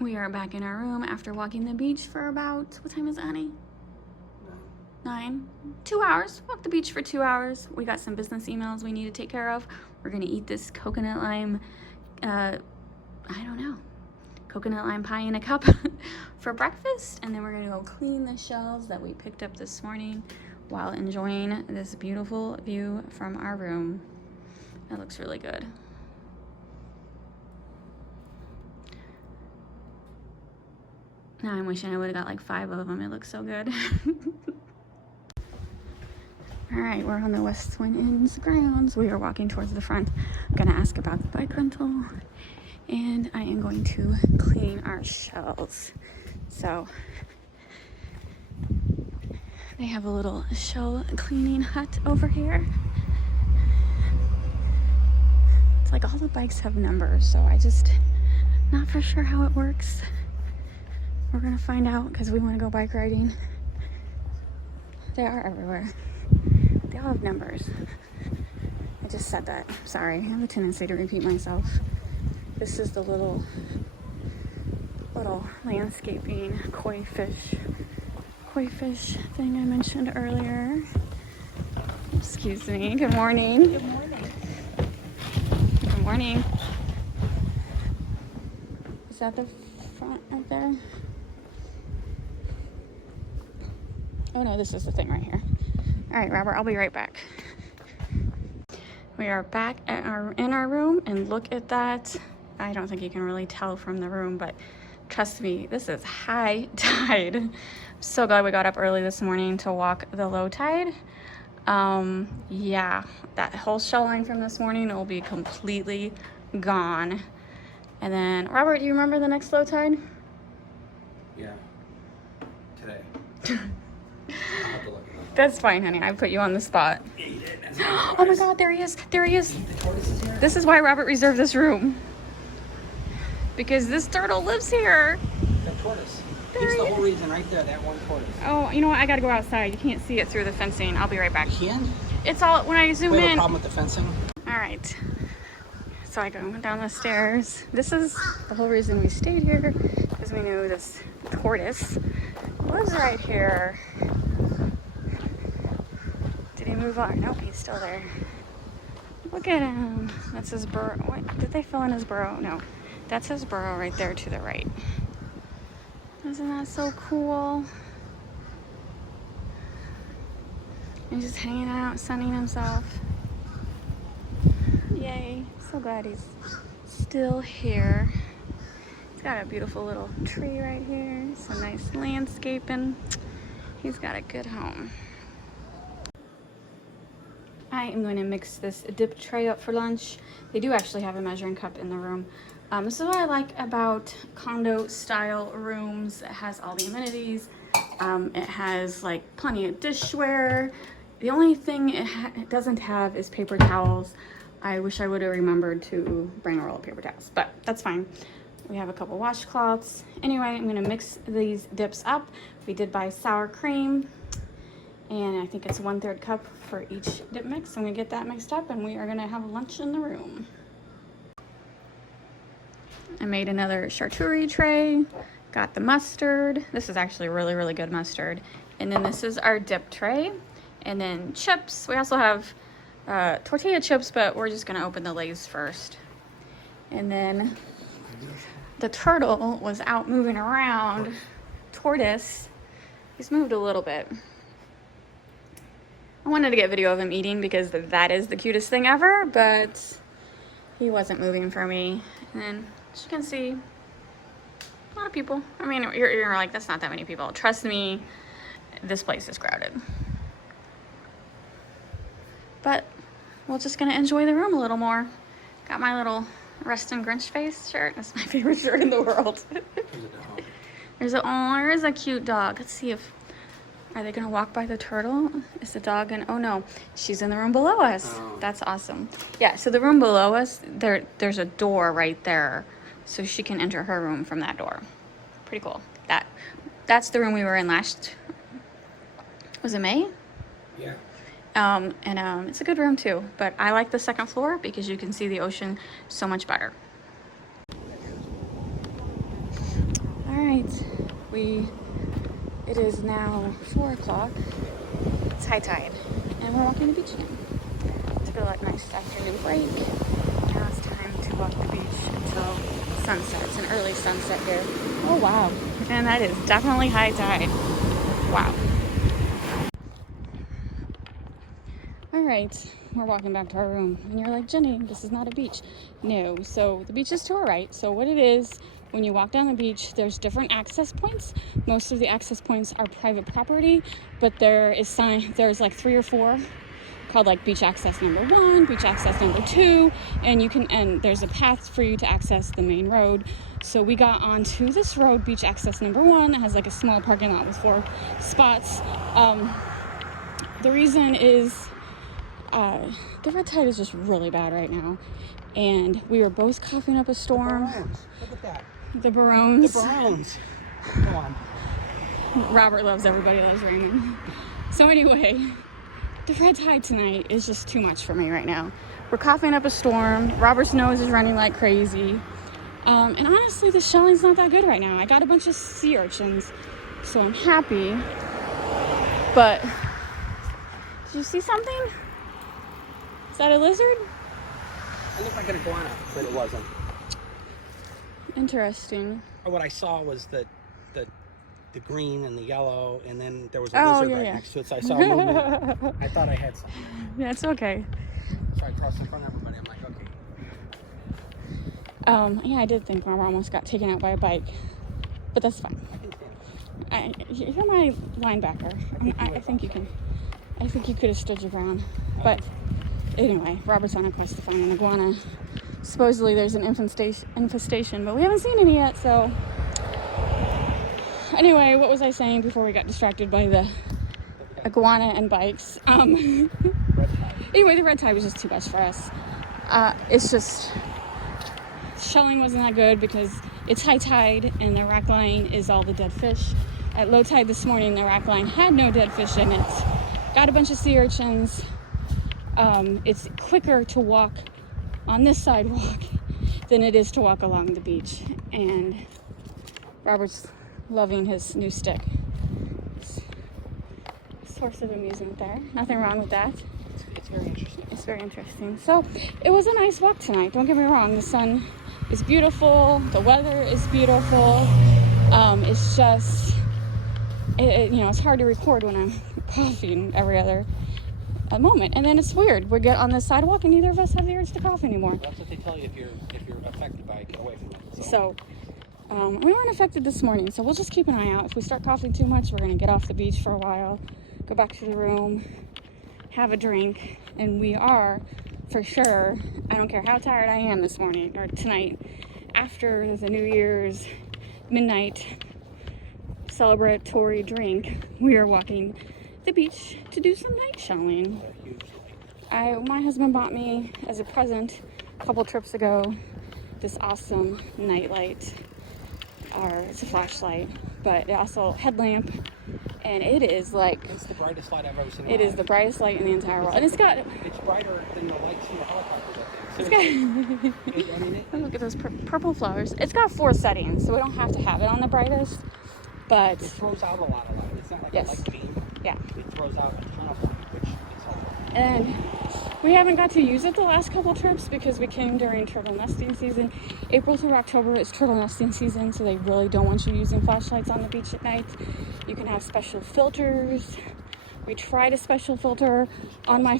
We are back in our room after walking the beach for about, what time is it, honey? 9. 2 hours. Walked the beach for 2 hours. We got some business emails we need to take care of. We're gonna eat this coconut lime, I don't know, coconut lime pie in a cup for breakfast. And then we're gonna go clean the shelves that we picked up this morning while enjoying this beautiful view from our room. That looks really good. Now I'm wishing I would have got like 5 of them. It looks so good. All right, we're on the West Twin Inns grounds. We are walking towards the front. I'm gonna ask about the bike rental, and I am going to clean our shelves. So they have a little shell cleaning hut over here. It's like all the bikes have numbers, so I just not for sure how it works. We're gonna find out because we want to go bike riding. They are everywhere. They all have numbers. I just said that. Sorry, I have a tendency to repeat myself. This is the little landscaping koi fish thing I mentioned earlier. Excuse me. Good morning. Good morning. Good morning. Is that the front right there? Oh no, this is the thing right here. All right, Robert, I'll be right back. We are back in our room, and look at that. I don't think you can really tell from the room, but trust me, this is high tide. I'm so glad we got up early this morning to walk the low tide. Yeah, that whole shell line from this morning will be completely gone. And then, Robert, do you remember the next low tide? Yeah. Today. I'll have to look it up. That's fine, honey. I put you on the spot. Yeah, you did. Oh my God, there he is. There he is. The tortoise is here? This is why Robert reserved this room. Because this turtle lives here. The tortoise. There It's he the is. whole reason right there, that one tortoise. Oh, you know what? I gotta go outside. You can't see it through the fencing. I'll be right back. You can? It's all, when I zoom We have a in. problem with the fencing? All right. So I go down the stairs. This is the whole reason we stayed here, because we knew this tortoise lives right here. Did he move on? Nope, he's still there. Look at him. That's his burrow. What? Did they fill in his burrow? No. That's his burrow right there to the right. Isn't that so cool? He's just hanging out, sunning himself. Yay. So glad he's still here. He's got a beautiful little tree right here. Some nice landscaping. He's got a good home. I am going to mix this dip tray up for lunch. They do actually have a measuring cup in the room. This is what I like about condo style rooms. It has all the amenities. It has like plenty of dishware. The only thing it doesn't have is paper towels. I wish I would have remembered to bring a roll of paper towels, but that's fine. We have a couple washcloths. Anyway, I'm gonna mix these dips up. We did buy sour cream, and I think it's 1/3 cup for each dip mix. I'm gonna get that mixed up, and we are gonna have lunch in the room. I made another charcuterie tray, got the mustard. This is actually really, really good mustard. And then this is our dip tray. And then chips. We also have tortilla chips, but we're just gonna open the Lay's first. And then the turtle was out moving around. Tortoise, he's moved a little bit. I wanted to get video of him eating because that is the cutest thing ever, but he wasn't moving for me. And then, as you can see, a lot of people. I mean, you're like, that's not that many people. Trust me, this place is crowded. But we're just gonna enjoy the room a little more. Got my little Rustin Grinch face shirt. That's my favorite shirt in the world. There's a cute dog. Let's see if, are they gonna walk by the turtle? Is the dog in? Oh no, she's in the room below us. Oh. That's awesome. Yeah, so the room below us, there's a door right there. So she can enter her room from that door. Pretty cool. That's the room we were in last, was it May? Yeah. It's a good room too, but I like the second floor because you can see the ocean so much better. Alright, it is now 4 o'clock. It's high tide, and we're walking the beach again. Took a nice afternoon break. Now it's time to walk the beach until sunset. It's an early sunset here. Oh wow, and that is definitely high tide. Wow. Alright, we're walking back to our room, and you're like, Jenny, this is not a beach. No, so the beach is to our right. So what it is, when you walk down the beach, there's different access points. Most of the access points are private property, but there's like 3 or 4 called like beach access number 1, beach access number 2, and there's a path for you to access the main road. So we got onto this road, beach access number 1, that has like a small parking lot with 4 spots. The reason is the red tide is just really bad right now, and we were both coughing up a storm. Look at that. The Barones. The Barones. Come on. Robert loves everybody loves Raymond. So anyway, the red tide tonight is just too much for me right now. We're coughing up a storm. Robert's nose is running like crazy. And honestly, the shelling's not that good right now. I got a bunch of sea urchins, so I'm happy. But did you see something? Is that a lizard? It looked like an iguana, but it wasn't. Interesting. What I saw was the green and the yellow, and then there was a lizard next to it, so I saw a movement. I thought I had something. Yeah, it's okay. So I crossed in front of everybody. I'm like, okay. Yeah, I did think Mama almost got taken out by a bike, but that's fine. You're my linebacker. I think you can. I think you could have stood your ground. But anyway, Robert's on a quest to find an iguana. Supposedly there's an infestation, but we haven't seen any yet, so... Anyway, what was I saying before we got distracted by the iguana and bikes? Anyway, the red tide was just too much for us. It's just... Shelling wasn't that good because it's high tide and the rack line is all the dead fish. At low tide this morning, the rack line had no dead fish in it. Got a bunch of sea urchins. It's quicker to walk on this sidewalk than it is to walk along the beach. And Robert's loving his new stick. It's a source of amusement there. Nothing wrong with that. It's very interesting. It's very interesting. So it was a nice walk tonight. Don't get me wrong. The sun is beautiful. The weather is beautiful. It's just, it's hard to record when I'm coughing every other moment. And then it's weird. We get on the sidewalk and neither of us have the urge to cough anymore. That's what they tell you if you're affected by it. Get away from it. So we weren't affected this morning, so we'll just keep an eye out. If we start coughing too much, we're going to get off the beach for a while, go back to the room, have a drink, and we are, for sure, I don't care how tired I am this morning or tonight, after the New Year's midnight celebratory drink, we are walking the beach to do some night shelling. My husband bought me as a present a couple trips ago this awesome night light. It's a flashlight, but it also headlamp, and it is like it's the brightest light I've ever seen. It is the brightest light in the entire world, and it's brighter than the lights in the helicopters. Look at those purple flowers. It's got 4 settings, so we don't have to have it on the brightest, but it throws out a lot of light. It's not like a light beam. Yeah. It throws out a ton of light, which is helpful. And we haven't got to use it the last couple trips because we came during turtle nesting season. April through October is turtle nesting season, so they really don't want you using flashlights on the beach at night. You can have special filters. We tried a special filter on my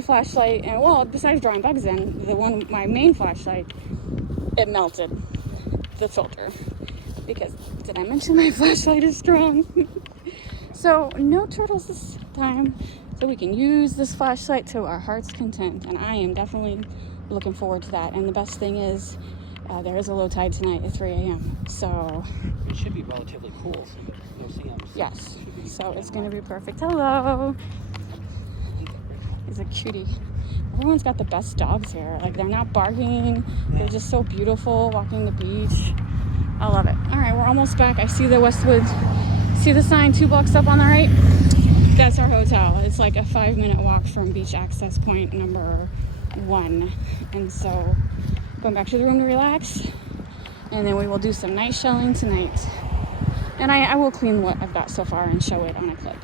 flashlight, and well, besides drawing bugs in, my main flashlight, it melted the filter because, did I mention my flashlight is strong? So no turtles this time, so we can use this flashlight to our heart's content, and I am definitely looking forward to that. And the best thing is there is a low tide tonight at 3 a.m. so it should be relatively cool, so no CMs. Yes, so it's going to be perfect. Hello. He's a cutie. Everyone's got the best dogs here. Like, they're not barking. They're just so beautiful walking the beach. I love it. All right, we're almost back. I see the Westwood. See the sign 2 blocks up on the right? That's our hotel. It's like a 5-minute walk from beach access point number 1. And so going back to the room to relax. And then we will do some night shelling tonight. And I will clean what I've got so far and show it on a clip.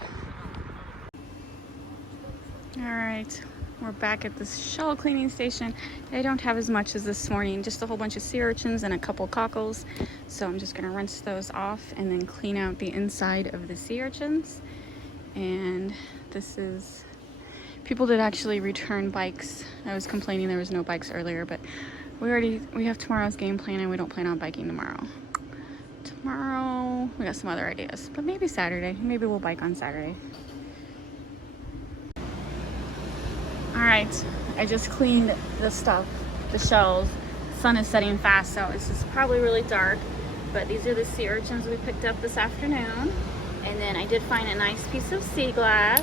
All right, we're back at this shell cleaning station. I don't have as much as this morning, just a whole bunch of sea urchins and a couple cockles. So I'm just gonna rinse those off and then clean out the inside of the sea urchins. And this is, people did actually return bikes. I was complaining there was no bikes earlier, but we have tomorrow's game plan and we don't plan on biking tomorrow. Tomorrow, we got some other ideas, but maybe Saturday. Maybe we'll bike on Saturday. All right, I just cleaned the stuff, the shells. Sun is setting fast, so this is probably really dark, but these are the sea urchins we picked up this afternoon. And then I did find a nice piece of sea glass,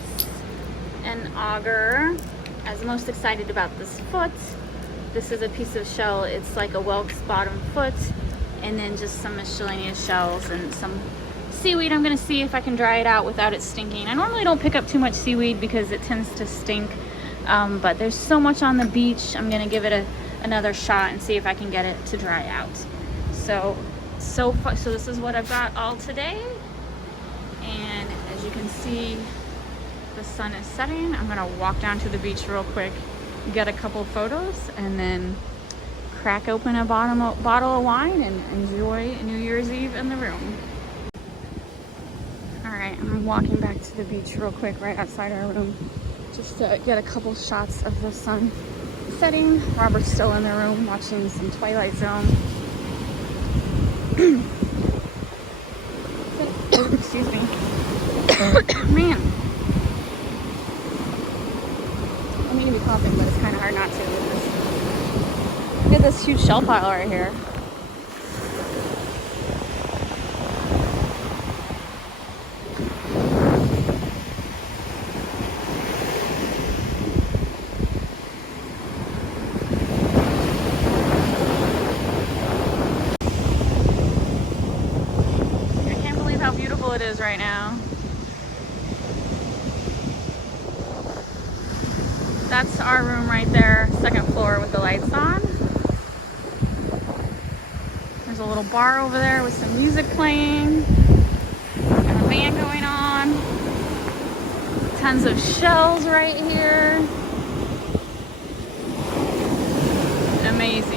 an auger. I was most excited about this foot. This is a piece of shell. It's like a whelk's bottom foot, and then just some miscellaneous shells and some seaweed. I'm gonna see if I can dry it out without it stinking. I normally don't pick up too much seaweed because it tends to stink, but there's so much on the beach. I'm gonna give it another shot and see if I can get it to dry out. So this is what I've got all today. And as you can see, the sun is setting. I'm gonna walk down to the beach real quick, get a couple photos, and then crack open a bottle of wine and enjoy New Year's Eve in the room. All right, I'm walking back to the beach real quick right outside our room just to get a couple shots of the sun setting. Robert's still in the room watching some Twilight Zone. Excuse me. Man. I mean to be coughing, but it's kind of hard not to with this. Look at this huge shell pile right here. I can't believe how beautiful it is right now. That's our room right there, second floor with the lights on. There's a little bar over there with some music playing. Got a band going on. Tons of shells right here. Amazing.